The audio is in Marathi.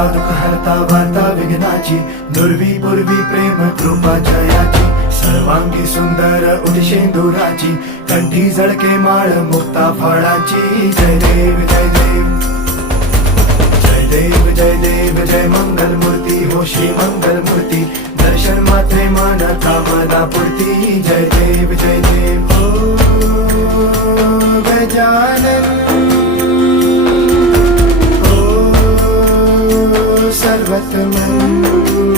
हरता दुःख हरता वार्ता विघ्नाची, दुर्वी पूर्वी प्रेम कृपा जयाची, सर्वांगी सुंदर उदिशेंदुराची, कंठी झळके माळ मुक्ता फळाची. जय देव जय देव जय देव जय देव जय मंगल मूर्ती हो श्री मंगल मूर्ती, दर्शन मात्रे मन कामना पूर्ती. जय देव जय देव हो गजानन हो सर्वतमन